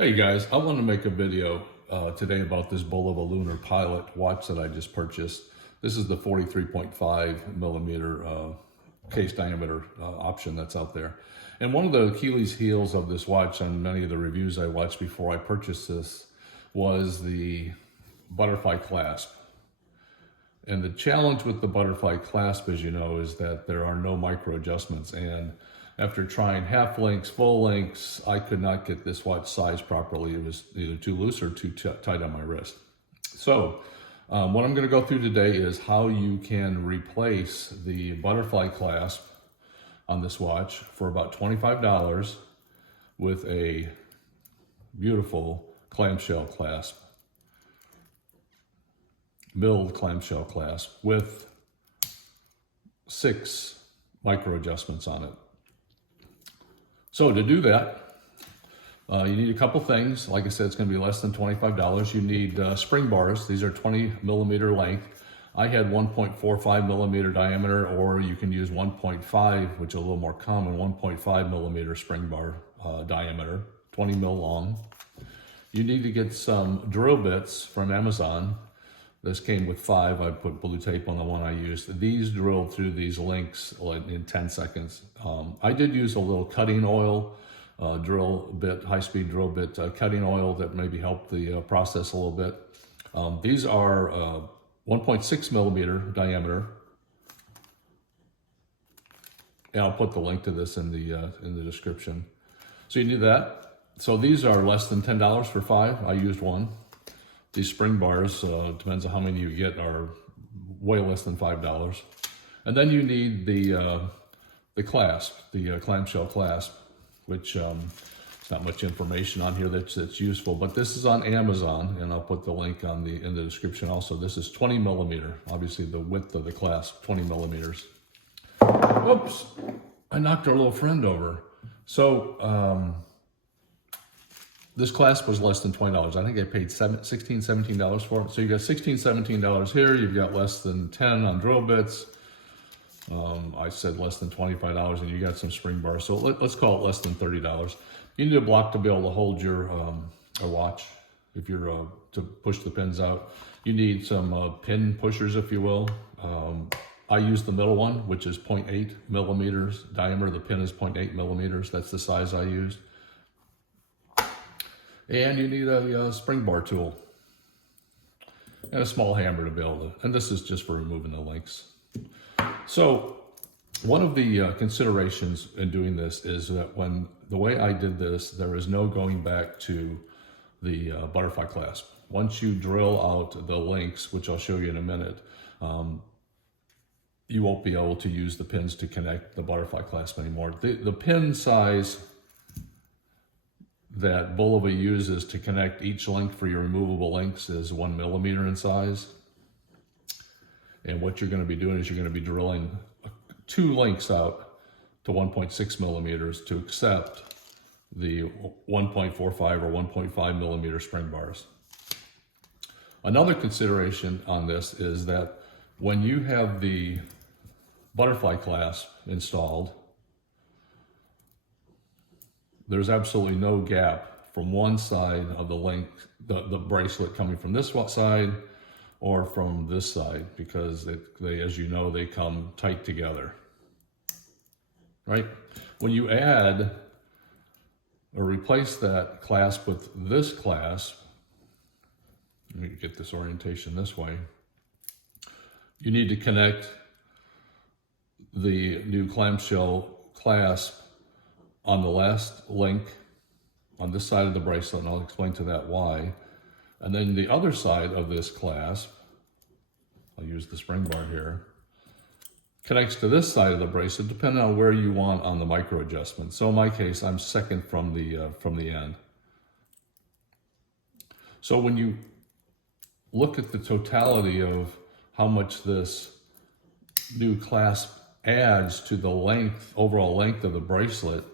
Hey guys, I want to make a video today about this Bulova Lunar Pilot watch that I just purchased. This is the 43.5 millimeter case diameter option that's out there. And one of the Achilles heels of this watch on many of the reviews I watched before I purchased this was the butterfly clasp. And the challenge with the butterfly clasp, as you know, is that there are no micro adjustments. And after trying half links, full links, I could not get this watch sized properly. It was either too loose or too tight on my wrist. So what I'm going to go through today is how you can replace the butterfly clasp on this watch for about $25 with a beautiful clamshell clasp, milled clamshell clasp with 6 micro adjustments on it. So to do that, you need a couple things. Like I said, it's going to be less than $25. You need spring bars. These are 20 millimeter length. I had 1.45 millimeter diameter, or you can use 1.5, which is a little more common, 1.5 millimeter spring bar diameter, 20 mil long. You need to get some drill bits from Amazon. This came with 5. I put blue tape on the one I used. These drilled through these links in 10 seconds. I did use a little cutting oil drill bit, high-speed drill bit cutting oil that maybe helped the process a little bit. These are 1.6 millimeter diameter. And I'll put the link to this in the description. So you need that. So these are less than $10 for 5. I used 1. These spring bars, depends on how many you get, are way less than $5. And then you need the clasp, the clamshell clasp, which it's not much information on here that's useful, but this is on Amazon, and I'll put the link in the description also. This is 20 millimeter, obviously the width of the clasp, 20 millimeters. Whoops, I knocked our little friend over. So, this clasp was less than $20. I think I paid $16, $17 for it. So you got $16, $17 here. You've got less than 10 on drill bits. I said less than $25, and you got some spring bars. So let's call it less than $30. You need a block to be able to hold your a watch if you're to push the pins out. You need some pin pushers, if you will. I used the middle one, which is 0.8 millimeters diameter. The pin is 0.8 millimeters. That's the size I used. And you need a spring bar tool and a small hammer to be able to, and this is just for removing the links. So one of the considerations in doing this is that the way I did this, there is no going back to the butterfly clasp. Once you drill out the links, which I'll show you in a minute, you won't be able to use the pins to connect the butterfly clasp anymore. The pin size that Bulova uses to connect each link for your removable links is 1 millimeter in size. And what you're going to be doing is you're going to be drilling 2 links out to 1.6 millimeters to accept the 1.45 or 1.5 millimeter spring bars. Another consideration on this is that when you have the butterfly clasp installed, there's absolutely no gap from one side of the link, the bracelet coming from this side or from this side, because they, as you know, they come tight together, right? When you add or replace that clasp with this clasp, let me get this orientation this way, you need to connect the new clamshell clasp on the last link on this side of the bracelet, and I'll explain to that why. And then the other side of this clasp, I'll use the spring bar here, connects to this side of the bracelet, depending on where you want on the micro adjustment. So in my case, I'm second from the end. So when you look at the totality of how much this new clasp adds to the length, overall length of the bracelet,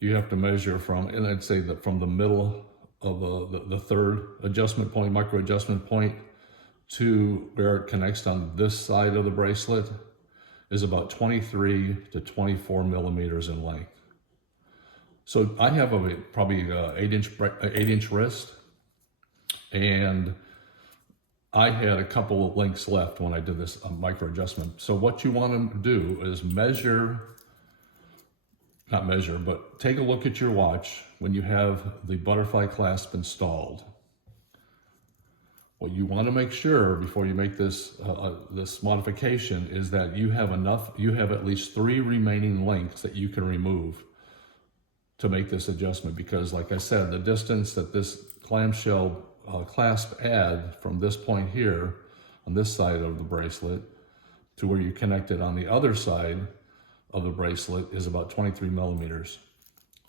you have to measure from, and I'd say that from the middle of the third adjustment point, micro adjustment point, to where it connects on this side of the bracelet is about 23 to 24 millimeters in length. So I have probably 8-inch wrist, and I had a couple of links left when I did this micro adjustment. So what you want to do is not measure, but take a look at your watch when you have the butterfly clasp installed. What you want to make sure before you make this this modification is that you have at least 3 remaining links that you can remove to make this adjustment, because like I said, the distance that this clamshell clasp add from this point here on this side of the bracelet to where you connect it on the other side of the bracelet is about 23 millimeters.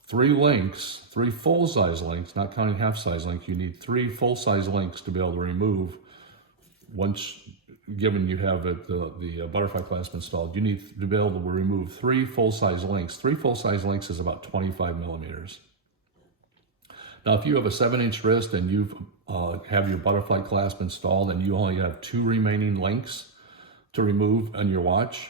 3 links, 3 full-size links, not counting half-size link. You need 3 full-size links to be able to remove. Once, given you have the butterfly clasp installed, you need to be able to remove 3 full-size links. 3 full-size links is about 25 millimeters. Now, if you have a 7-inch wrist and you have your butterfly clasp installed and you only have 2 remaining links to remove on your watch,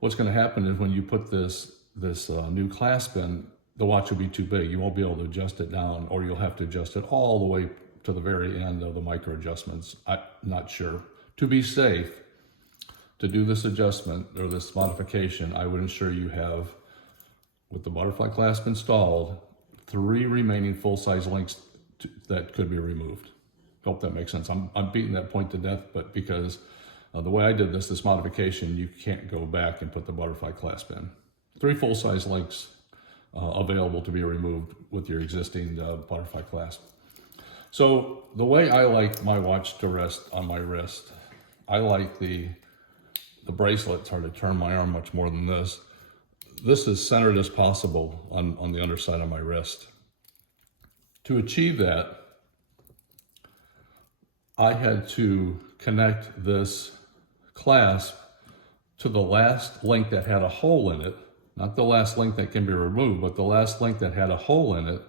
what's going to happen is when you put this new clasp in, the watch will be too big. You won't be able to adjust it down, or you'll have to adjust it all the way to the very end of the micro adjustments. I'm not sure. To be safe, to do this adjustment or this modification, I would ensure you have, with the butterfly clasp installed, 3 remaining full-size links that could be removed. Hope that makes sense. I'm beating that point to death, but because the way I did this modification, you can't go back and put the butterfly clasp in. 3 full-size links available to be removed with your existing butterfly clasp. So the way I like my watch to rest on my wrist, I like the bracelet. It's hard to turn my arm much more than this. This is centered as possible on the underside of my wrist. To achieve that, I had to connect this clasp to the last link that had a hole in it. Not the last link that can be removed, but the last link that had a hole in it.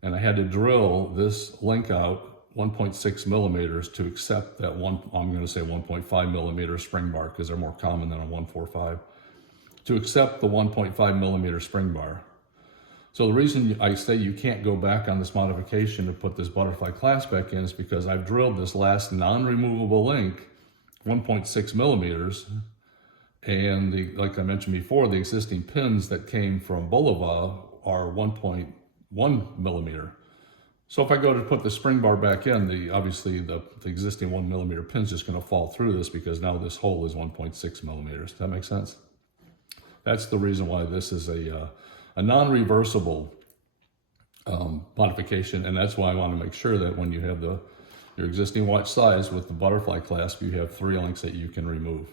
And I had to drill this link out 1.6 millimeters to accept that I'm going to say 1.5 millimeter spring bar, because they're more common than a 145, to accept the 1.5 millimeter spring bar. So the reason I say you can't go back on this modification to put this butterfly clasp back in is because I've drilled this last non-removable link 1.6 millimeters. And like I mentioned before, the existing pins that came from Bulova are 1.1 millimeter. So if I go to put the spring bar back in, obviously the existing 1 millimeter pin is just going to fall through this, because now this hole is 1.6 millimeters. Does that make sense? That's the reason why this is a non-reversible modification, and that's why I want to make sure that when you have your existing watch size with the butterfly clasp, you have 3 links that you can remove.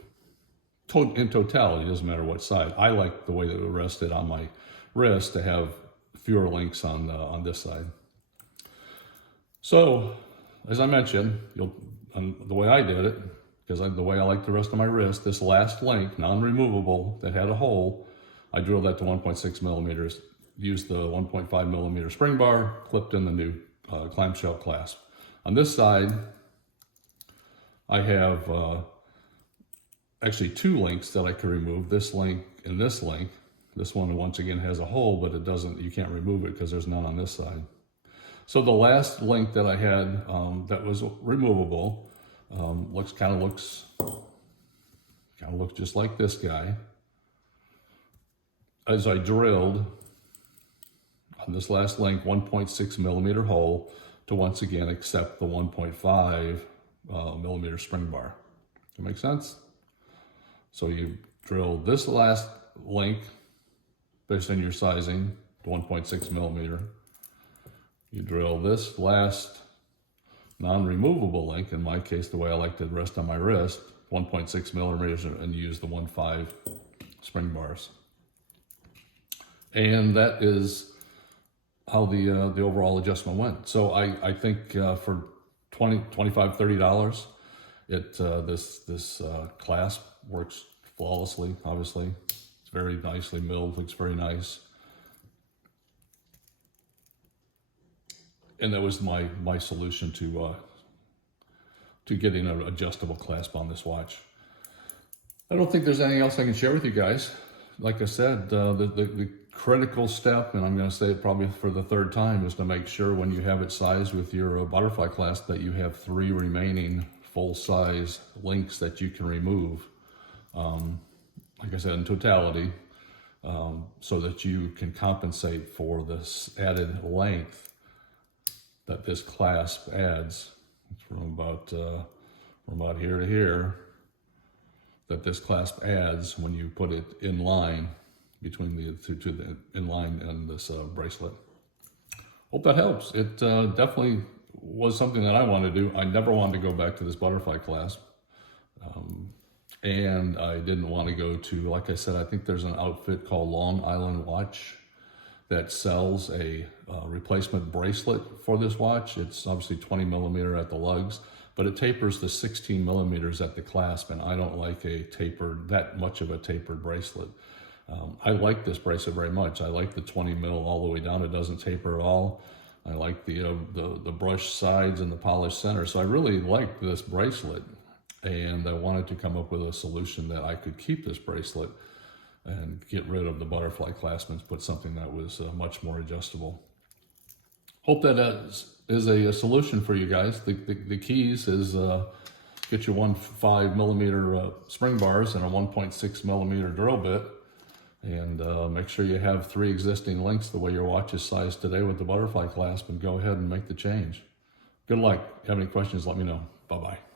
In totality, it doesn't matter what side. I like the way that it rested on my wrist to have fewer links on this side. So, as I mentioned, the way I did it, because the way I like the rest of my wrist, this last link, non-removable, that had a hole, I drilled that to 1.6 millimeters, used the 1.5 millimeter spring bar, clipped in the new clamshell clasp. On this side, I have actually 2 links that I could remove, this link and this link. This one, once again, has a hole, but you can't remove it because there's none on this side. So the last link that I had that was removable looks just like this guy. As I drilled on this last link, 1.6 millimeter hole to once again accept the 1.5 millimeter spring bar. Does that make sense? So you drill this last link based on your sizing to 1.6 millimeter. You drill this last non-removable link, in my case, the way I like to rest on my wrist, 1.6 millimeters, and use the 1.5 spring bars. And that is how the overall adjustment went. So I think for $25, $30, this clasp works flawlessly. Obviously, it's very nicely milled, looks very nice. And that was my solution to getting an adjustable clasp on this watch. I don't think there's anything else I can share with you guys. Like I said, the critical step, and I'm going to say it probably for the third time, is to make sure when you have it sized with your butterfly clasp that you have 3 remaining full-size links that you can remove, like I said, in totality, so that you can compensate for this added length that this clasp adds from about here to here, that this clasp adds when you put it in line between the in line and this bracelet. Hope that helps. It definitely was something that I wanted to do. I never wanted to go back to this butterfly clasp. And I didn't want to go to, like I said, I think there's an outfit called Long Island Watch that sells a replacement bracelet for this watch. It's obviously 20 millimeter at the lugs, but it tapers to 16 millimeters at the clasp, and I don't like that much of a tapered bracelet. I like this bracelet very much. I like the 20 mil all the way down. It doesn't taper at all. I like the brushed sides and the polished center. So I really like this bracelet, and I wanted to come up with a solution that I could keep this bracelet and get rid of the butterfly clasp and put something that was much more adjustable. Hope that is a solution for you guys. The keys is get your 1.5 millimeter spring bars and a 1.6 millimeter drill bit, and make sure you have 3 existing links the way your watch is sized today with the butterfly clasp, and go ahead and make the change. Good luck. If you have any questions, let me know. Bye-bye.